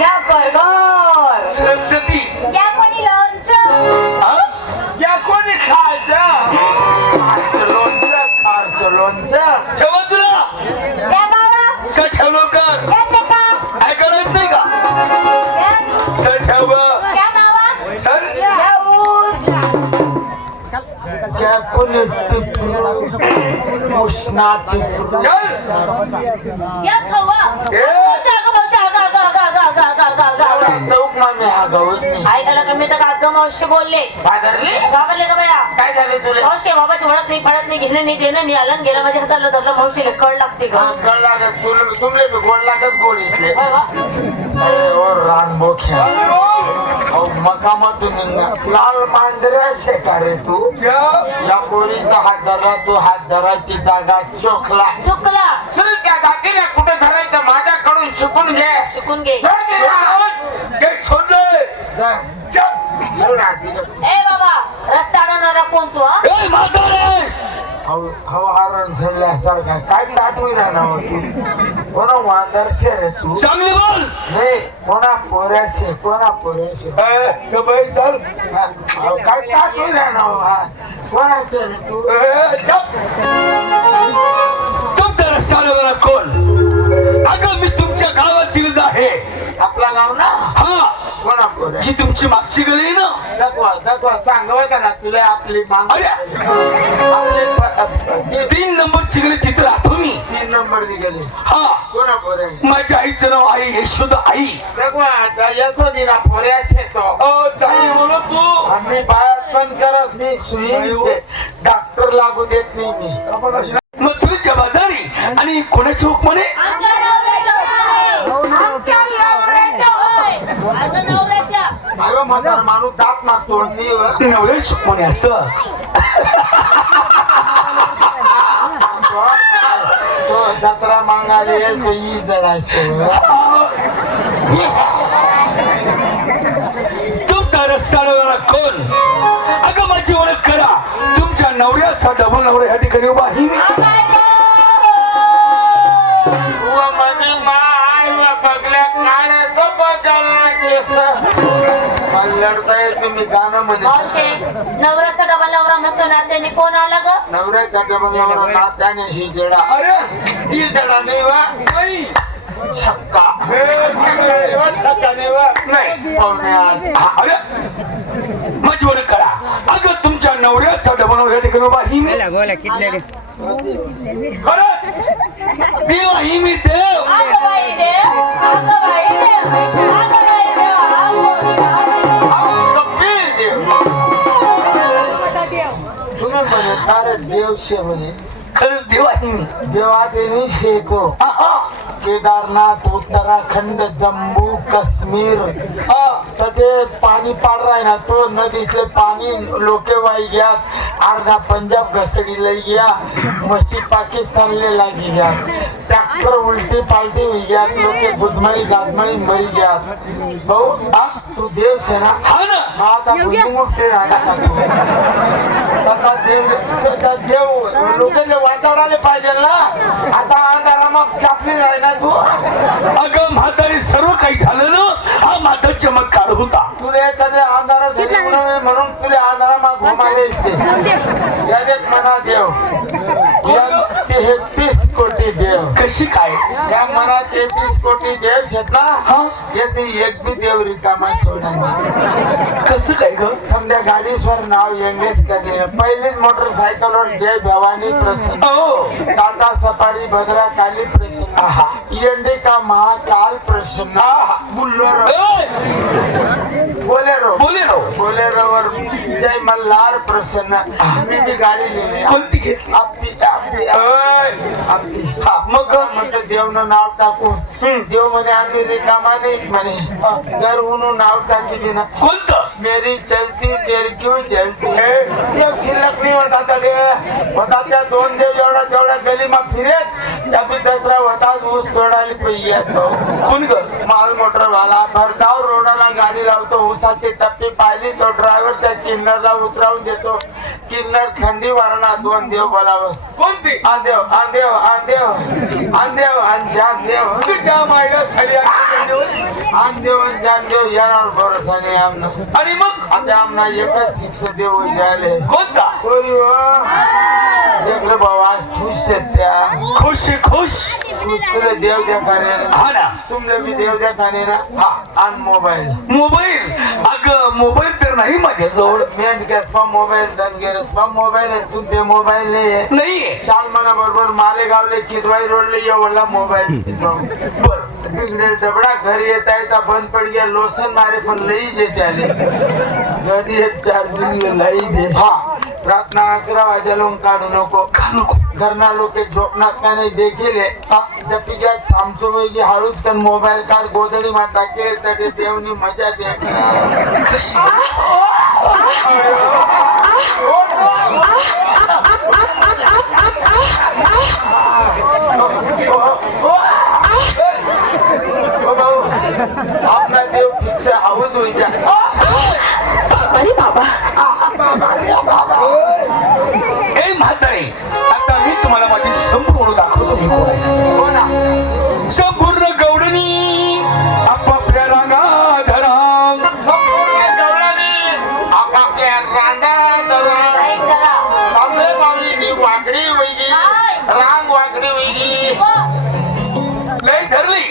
या बर्गर सरस्वती या कोणी लोणचं या कोणी खायचं लोणचं ठेवा तुला या बाबा चल ठेव लवकर या चका ऐकायला नाही का चल ठेव या बाबा सर या ऊस क्या कोणी उष्णा चल या खवा ए चौक मामे हा गावच नाही ऐकायला कमी तर अगं मावशी बोलले पादरली घाबरले का बाया काय झाले तुला मावशी बाबाची ओळख नाही फळत नाही घेणं नाही देणं नाही आलं गेलं माझ्या हाताला धरलं मावशीला कळ लागते का कळ लागत तुमले गोड लागत गोड इसले होय वा. ओ रान बोख्या ओ मकामातून निघा लाल मांजऱ्या शेकारे तू या पोरीचा हात धरला तू हात धरायची जागा चोखला चुकला सुरू त्या दाखीला कुठे धरायचं माझ्याकडून शिकून घे चुकून घे ए बाबा रस्ता अडवणारा कोण तू हरण झडल्यासारखा काय ताटवी राहणार तू कोणा वांदरशे रे तू चांगली बोल नाही कोणा पोऱ्याशे चल काय ताटवी राहणार कोणाशे रे तू तुमचा रस्ता अडवणारा कोण अगं मी तुमच्या गावातील आहे आपला गाव ना हा कोणा पोऱ्या जी तुमची मागची गली ना दाखवा सांगव का ना तुला आपली मांग अरे आपले 3 नंबरची गली तिथे राहतो मी 3 नंबर गेले हा कोणा पोऱ्या माझ्या आईचं नाव आई यशोदा आई दाखवा यशोदीला पोऱ्या शेतो चांगली बोलत तू आम्ही बाहेर पण करत मी सुई डॉक्टर लागू देत नाही मी मग तुझी जबाबदारी आणि कोणाची हुकमाने अगं माझा माणूस दात ना तोडणी नवऱ्याची हुकमाने असं तो जत्रा मागायला येईल तो ई जडायचं तुमचा रस्ता अडवणारा कोण अगं माझी ओळख करा तुमच्या नवऱ्याचा डबल नवरा ह्या ठिकाणी उभा आहे मी म्हणजे माय बघल्या काढायचं बदलला केस लढताय तुम्ही गाणं म्हणे नवऱ्याचा डबा नवरा म्हणतो ना त्याने कोण आला ग नवऱ्याच्या डबल नवरा नात्याने ही जडा अरे ही जडा नाही वा नाही छक्का छक्का नाही वा नाही पाहुणे अरे माझी ओळख करा अगं तुमच्या नवऱ्याचा डबल नवरा ह्या ठिकाणी उभा आहे मी खरंच देव आहे मी देव अगं बाई देव अगं बाई देव अगं बाई देव तुम्ही म्हणे तारे देव शे म्हणे खरंच देव आहे मी देवा देवी शेतो केदारनाथ उत्तराखंड जम्मू काश्मीर तटे पाणी पाड रहा है ना तो नदीचे पाणी लोके वाई गया अर्धा पंजाब घसड़ी ले गया मसी पाकिस्तान ले लागी गया ट्रैक्टर उल्टी पाल्टी हुई गया लोके गुदमड़ी गादमड़ी मरी गया भाऊ तू देव से ना हा ना आता गुदमुखते राहता आता देव लोकांना वातावरणाला पाहिजे ना आता अंधारामात चापली राही ना तू अगं म्हातारी सर्व काही झालं ना हा माझा चमत्कार होता तुला एखाद्या अंधारात म्हणून तुला अंधारामात घुमाले यादेत म्हणा देव या 33 कोटी देव कशी काय या मनात 33 कोटी देव शेतला हा येते एक बी देव रिकामा सोडणार कसं काय ग समजा गाडीवर नाव इंग्लिश करणे पहिलीच मोटरसायकलवर जय भवानी प्रसन्न टाटा सफारी भद्रा काली प्रसन्न इंडिका महाकाल प्रसन्न बोलेरो बोलेरो बोलेरोवर जय मल्हार प्रसन्न मी ती गाडी लिहिली कोणती घेतली आपली आपली आपली हा मग म्हटलं देवनं नाव टाकून देव म्हणे आम्ही रिकामा नाही म्हणे घर म्हणून नाव टाकी ना कोणतं मेरी चलती तेरी क्यों चलती देव शिल्लक नाही होता त्या 2 देव जेवढ्या गलीमा फिरेत त्या बी दसरा होता ऊस तोडायला पाहिजे कोण ग माल मोटर वाला भरधाव रोडाला गाडी लावतो ऊसाची टप्पी पाहिली तो ड्रायव्हर त्या किन्नरला उतरावून देतो किन्नर थंडी वारणा 2 देव बोलावस कोणती आंदेव आंदेव आंदेव आंदेव अंजा देव तुझ्या मायला सड्या आम देवन जान देव यारावर भरोसा नाही आमना. आणि मग आता आमना एकच फिक्स देव झाले. कोणता? पोरी हो देखले भाऊ आज खुश आहेत त्या. खुश खुश. तुला देव द्या खाणे ना. हा ना. तुमले बी देव द्या खाणे ना. हा. आणि मोबाईल मोबाईल. अगं मोबाईल तर नाही माझ्याजवळ. मेन गॅस पा मोबाईल दन गेरस पा मोबाईल आहे. तू ते मोबाईल नाहीये. नाहीये. चाल मना बरोबर मालेगावले किदवाई रोडले एवढा मोबाईल. बर. बिगडे डबडा घरी येता येता बंद पड गया. लोसन मारे पण लई जेते आले. घरी येत 4 दिन लई दे. हा रातना 11 वाजेला काढू नको. घरना लोके झोपणार का नाही देखील जपी गया सामसू वैगी हळूच कन मोबाईल काढ गोदडी मा टाकेल तटे देवनी मजा दे. आपला देव फिक्स आहोत होईच्या. अरे बाबा ए म्हातारे, आता मी तुम्हाला माझी संपूर्ण दाखवतो. मी कोण आहे. हो ना. संपूर्ण गवडणी आपापल्या रांगा धरा. संपूर्ण गवळणी आपापल्या रांगा धरा. ऐक जरा. तांबे माऊलीनी वाकडी वैगी रांग वाकडी वैगी लय धरली.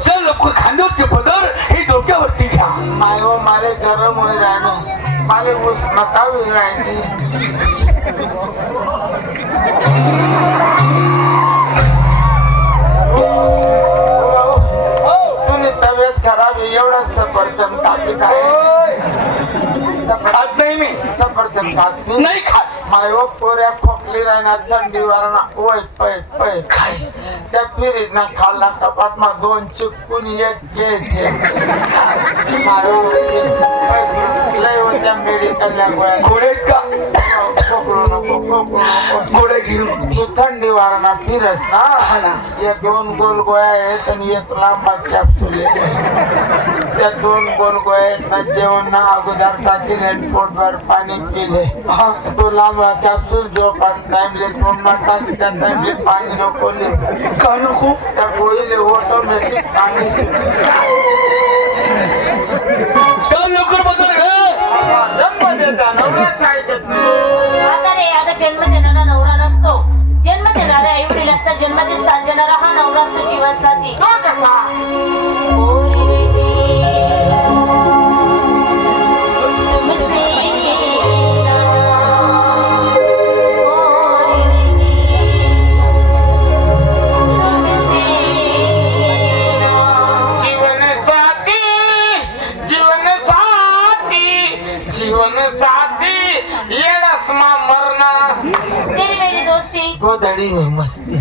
चल लवकर खांद्यावरचे पदर हे डोक्यावरती घ्या. माय हो माले गरम होई राहणे. माले उष्णता होई राहते. तुम्ही तब्येत खराब आहे एवढा सफरचंद कापी काय. खात नाही मी. सफरचंद कापी नाही खात. मायो पोऱ्या खोकली राहणार थंडी वारणा ओय पै पै काय त्या पिरीत ना खाल्ला कपाट मा 2 चिपकून एक घे. मायो लय होत्या मेडिकलला गोळ्या. घोडे आहेत का? खोकलू नको खोकलू नको. घोडे घेऊन तू थंडी वारणा फिरस ना. या 2 गोल गोळ्या आहेत आणि एक लांबा कॅप्सूल आहे. त्या 2 गोल गोळ्या आहेत ना जेवण ना अगोदर टाकील आणि पोटभर पाणी पिले. तो लांबा कॅप्सूल जो टाइमले 2 मिनिटात त्या टाइमले पाणी नको ले. का नको? त्या गोळीले ऑटोमॅटिक पाणी चल लवकर बदल घे. जन्म देता नवरा काय देत नाही. आता रे, आता जन्म देणारा नवरा नसतो. जन्म देणारे आई वडील असतात. जन्मातील साथ देणारा हा नवरा असतो जीवन साथी. तो कसा जीवन साथी येडस मा मरना. तेरी मेरी दोस्ती गोधडी में मस्ती.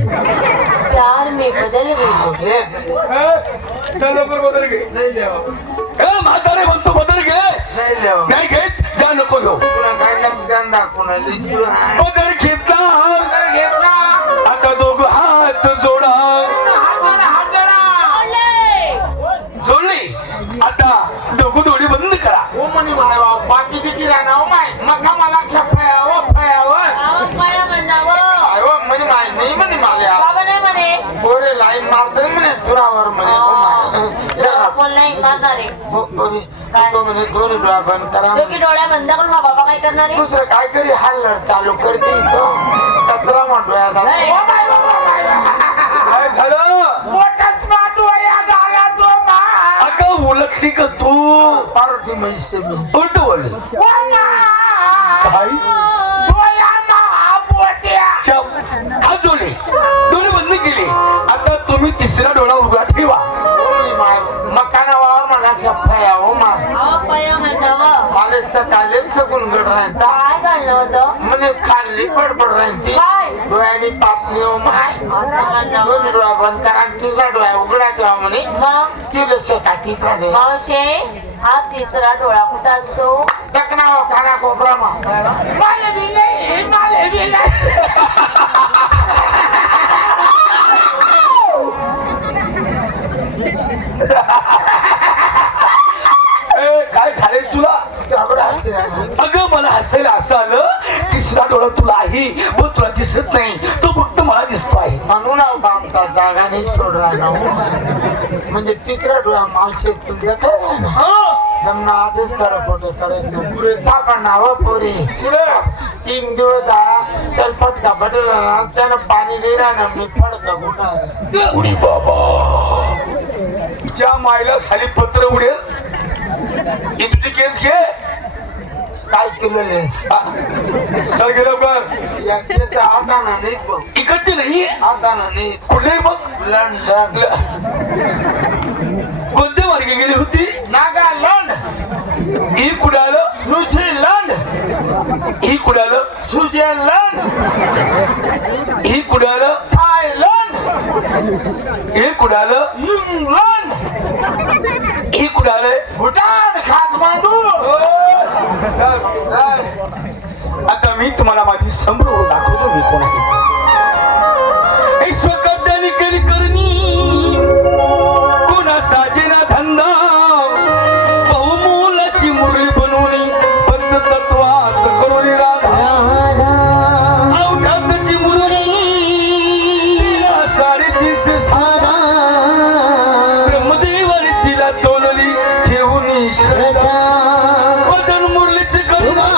प्यार में बदल गई. चल लवकर बदल घे. नाही लेवा ए म्हातारे म्हणतो बदल घे. नाही लेवा. नाही घेत. जा नको घेऊ. तुला काय लक्षण दाखवणार बदल घेतला. घेतला. आता दोघं हात जोडा. हात जोडली. आता दोघं डोळे बंद करा. ओ म्हणे म्हणावा बाकी किती राहणार हो माय मग मला फयावं आवाज पाया म्हणावं. आयो म्हणे माय नाही म्हणे मला बाबा नाही म्हणे. पोरे लाईन मारतो म्हणे तुरावर म्हणे हो माय. आपण नाही करणार आहे. तो म्हणे 2 डोळा बंद करा. दोघी डोळ्या बंद करून हा बाबा काय करणार आहे. दुसरं काहीतरी हल्लर चालू करते तो कचरा म्हणतो नाही. काय झालं? मोठाच माटू या गाला तो मा. अगं ओळखली का तू? पार्वती म्हैसे मी उलट बोलली. काय? हात जोडले. डोळे बंद केले. आता तुम्ही तिसरा डोळा उभा ठेवा. मकाना वावर मला फया हो मा. आवाज पाया म्हणावं. मला सकाळी सगून गड राहता काय घालणं होतं. म्हणे खाल्ली पडपड राहते काय डोळ्यानी पापणी हो माय. असं म्हणणं. 2 डोळा बंद करा आणि 3रा डोळा उघडा ठेवा म्हणे. मग तिला सका 3रा डोळा मावशे हा तिसरा डोळा कुठं असतो. टकना हो खाना कोपरा मा. माले भी नाही माले भी नाही. काय झालंय तुला? अगं मला हसायला असं आलं. तिसरा डोळा तुला आहे पण तुला दिसत नाही. तो फक्त मला दिसतो आहे. म्हणून आमचा जागा नाही सोड राहिला म्हणजे तिकडे डोळा मालशेत तुमच्या काय जमना आधीच करा फोटो करायचं साखर नाव पोरी पुढे 3 दिवस जा तर फटका बदलला त्यानं पाणी नाही राहणार मी फडका कुठं उडी बाबा ज्या मायला साली पत्र उडेल ही तुझी केस घे. काय केलेले सर गे लवकर. या केस आता ना नाही बघ इकडचे नाही आता ना नाही कुठे मग लंडन कोणत्या मार्गे गेली होती. नागालँड ही कुठे आलं. न्यूझीलंड ही कुठे आलं. स्वित्झर्लंड ही कुठे आलं. थायलंड हे कुठे आलं. इंग्लंड ही कुठे आलंय. भूटान काठमांडू आता मी तुम्हाला माझी संभ्रम दाखवतो मी कोण आहे. स्वकर्त्याने केली करणी कोणा साजेना धंदा बहुमूलाची मुरळी बनवली पंचतत्वाच करून राधा अवघातची मुरळी 3.5 साधा ब्रह्मदेवाने तिला तोलली ठेवून श्रद्धा वदन मुरलीची करुणा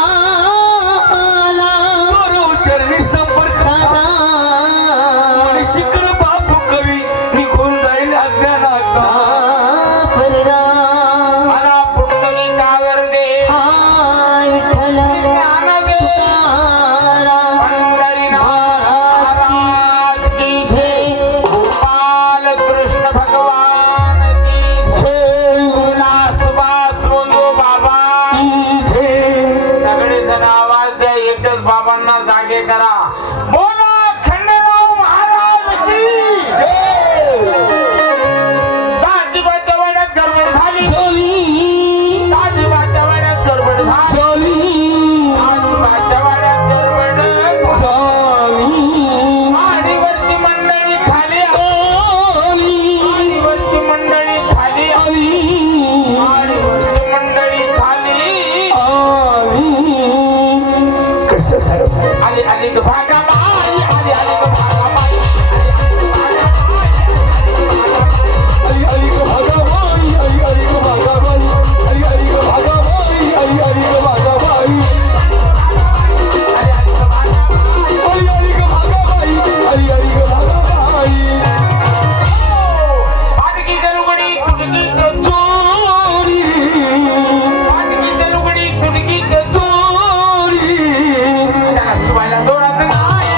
गुरु चरणी संपर्क शिखर बापू कवी निघून जाईल अज्ञानाचा मला पुंडली कावर दे ज्ञान दे पंढरी महाराज की जय गोपाल कृष्ण भगवान की जय विलासबास मुंदो बाबा सगळे जण आवाज द्या एकच बाबांना जागे करा. बोला खंडेराव महाराज की दाजीबाच्या वाड्यात गडबड झाली दाजीबाच्या वाड्यात गडबड झाली दाजीबाच्या वाड्यात गडबड माडीवरची मंडळी खाली माडीवरची मंडळी खाली माडीवरची मंडळी खाली कसं सरस आली आली ग भागा बाई आली आली ग भागा बाई अली अली ग भागाबाई अली अली ग भागाबाई अली अली ग भागाबाई अली अली ग भागाबाई अली अली ग भागाबाई अली अली ग भागाबाई पाटकी गरुगडी कुटकी चोरी पाटकी गरुगडी कुटकी चोरी शिवायला दोरात नाही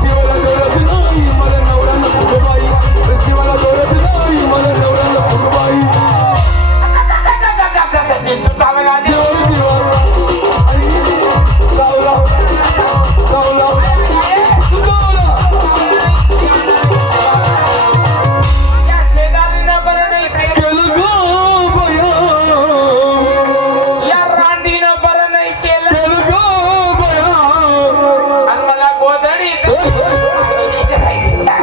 शिवाला दोरत नाही मला नवऱ्याला फुगबाई शिवाला दोरत नाही मला नवऱ्याला फुगबाई तू चालला दे देवर देवर लावला लावला या शेजारीनं बरं नाही केलं केलं ग बया या रांडीनं बरं नाही केलं केलं ग बया आणि मला गोधडी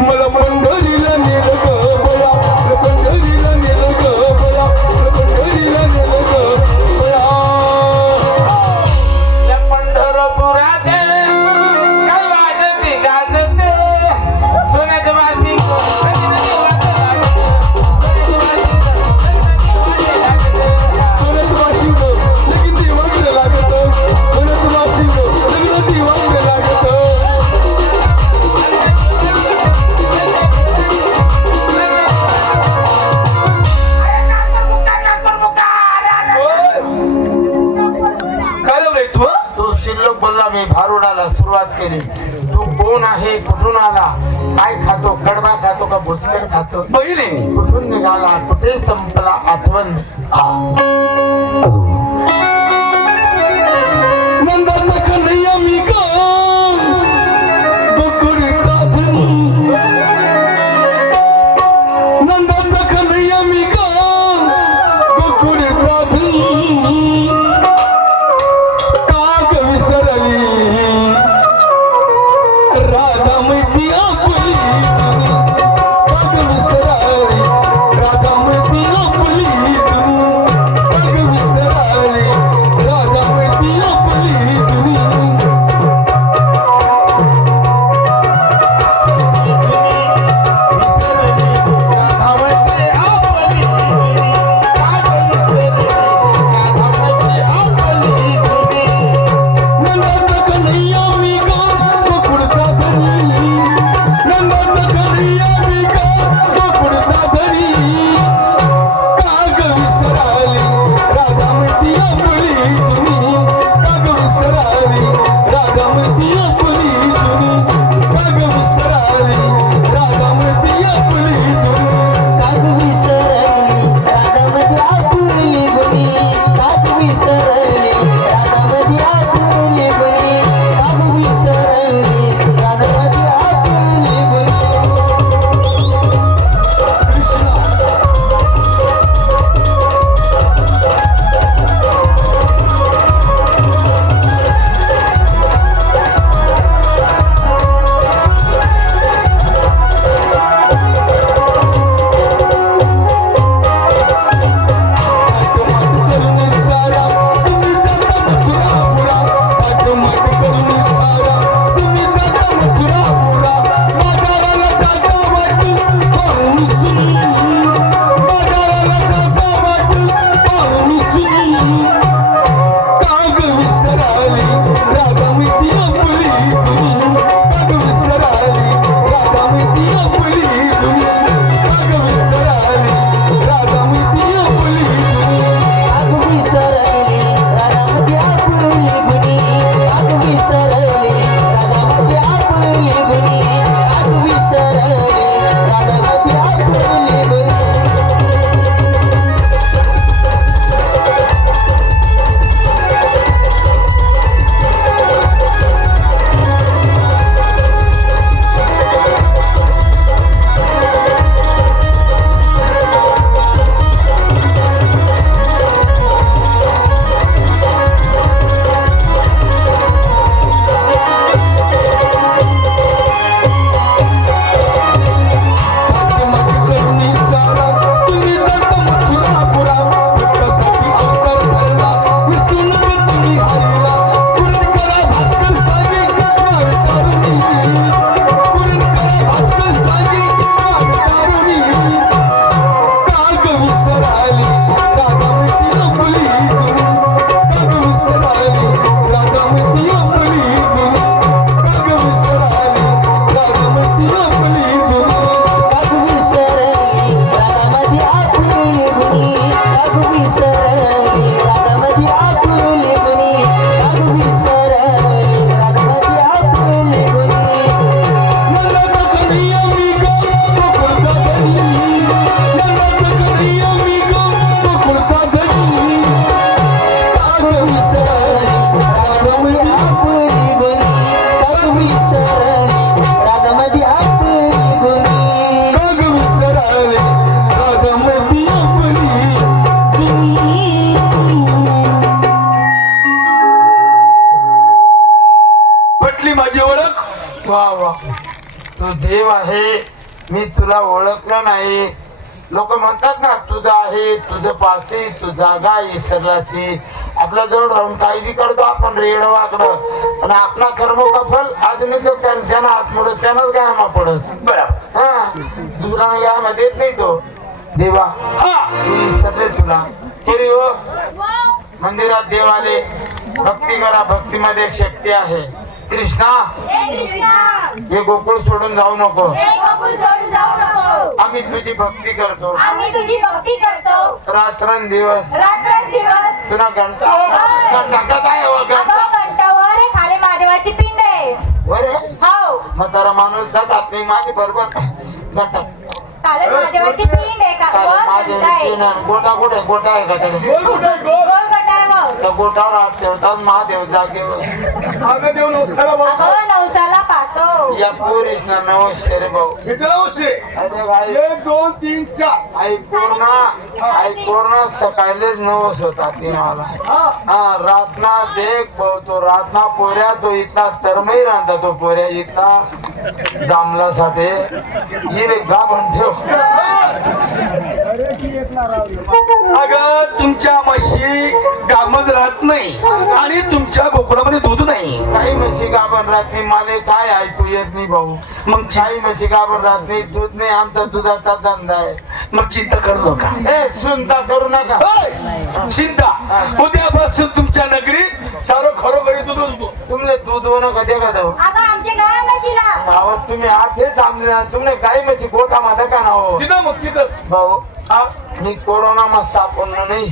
मला पंढरीला नेलं ग बया पंढरीला नेलं ग बया पंढरीला नेलं ग बया या पंढरपुरात काय वाजते गाजते सोन्याचं वासी सोन्याचं वाशिंग लगीन दिवांग लागतं सोन्याचं वाशिंग लगीन दिवांग लागतं काय लावलंय तू तो शिल्लक बोलला मी भारुडाला सुरुवात केली तू कोण आहे कुठून आला काय खातो कडबा खातो का भुसकर खातो पहिले कुठून निघाला कुठे संपला आठवण नंदाचा कन्हैया मी ग गोकुळचा धनी नंदाचा कन्हैया मी ग गोकुळचा धनी काग विसरली राधा मैती आपली काग विसरली राधा मैती आपली काग विसरली राधा मैती आपली मग विसराले राधामती आपली पटली माझी ओळख. वा वा, तू देव आहे, मी तुला ओळखलं नाही. लोक म्हणतात ना, तुझं आहे, तुझं पासी, तू जागा इसरलासी. आपल्या जवळ राहून कायदी करतो आपण रेड वाकडं, आणि आपला कर्म का फल आज मी जो ज्यांना हात मोडत त्यानंच गायमा पडत. बरोबर. हा, दुसरा गायमा देत नाही तो. देवा, तू इसरले तुला तरी हो. मंदिरात देव आले, भक्ती करा, भक्तीमध्ये एक शक्ती आहे. कृष्णा, हे गोकुळ सोडून जाऊ नको. आम्ही तुझी भक्ती करतो रात्रंदिवस. तुला घंटा घंटा काय हो घंटा महादेवाची पिंड आहे. बरे हो, म्हातारा माणूस जातात नाही माझी बरोबर घंटा. काले महादेवाची पिंड आहे का? वर घंटा आहे. गोटा कुठे गोटा आहे का त्याला? गोल घंटा आहे मग. त्या गोटावर हात ठेवतात महादेव जागेवर. अगं देव नवसाला भाऊ. अगं नवसाला पाहतो. या पोरीस ना नवशे रे भाऊ. किती नवशे? अरे भाई, 1 2 3 4. आई पूर्ण सकाळीच नवस होता ती मला. हा हा, रातना देख भाऊ, तो रातना पोऱ्या, तो इथला तरमही राहता, तो पोऱ्या इथला जांभला साठी ही रे गाभण ठेव. अगं तुमच्या म्हशी गामद राहत नाही आणि तुमच्या गोकुळामध्ये दूध नाही. काही म्हशी गाभण राहत नाही, मला काय ऐकू येत नाही भाऊ. मग काही म्हशी गाभण राहत नाही, दूध नाही, आमचा दुधाचा धंदा आहे. मग चिंता करू नका. ए, सुनता करू नका. होय, चिंता. उद्यापासून तुमच्या नगरीत सारं खरोखरी दूध होतो. तुमले दूध होणं कधी का जाऊ अगं आमच्या गाय म्हशीला. भावात तुम्ही आत हे थांबले ना. तुमने काही म्हशी गोठा माझा का ना हो तिथं मग तिथंच. भाऊ. मी कोरोना मध्ये सापडलो नाही,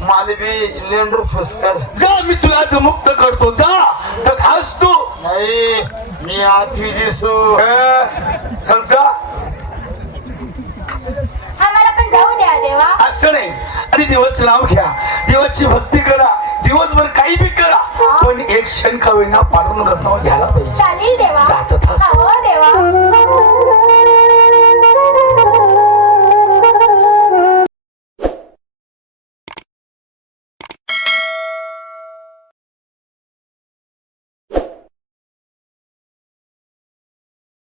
मला बी लेंडर फुसकर. जा, मी तुला आज मुक्त करतो. जा तर खास तू. नाही, मी आधी दिसू. चल जा. आम्हाला पण जाऊ द्या देवा. असं नाही. आणि देवाचं नाव घ्या, देवाची भक्ती करा, दिवसभर काही बी करा, पण एक क्षण का होईना पाडून घालून घ्यायला पाहिजे. चालेल देवा. जात थास. हो देवा.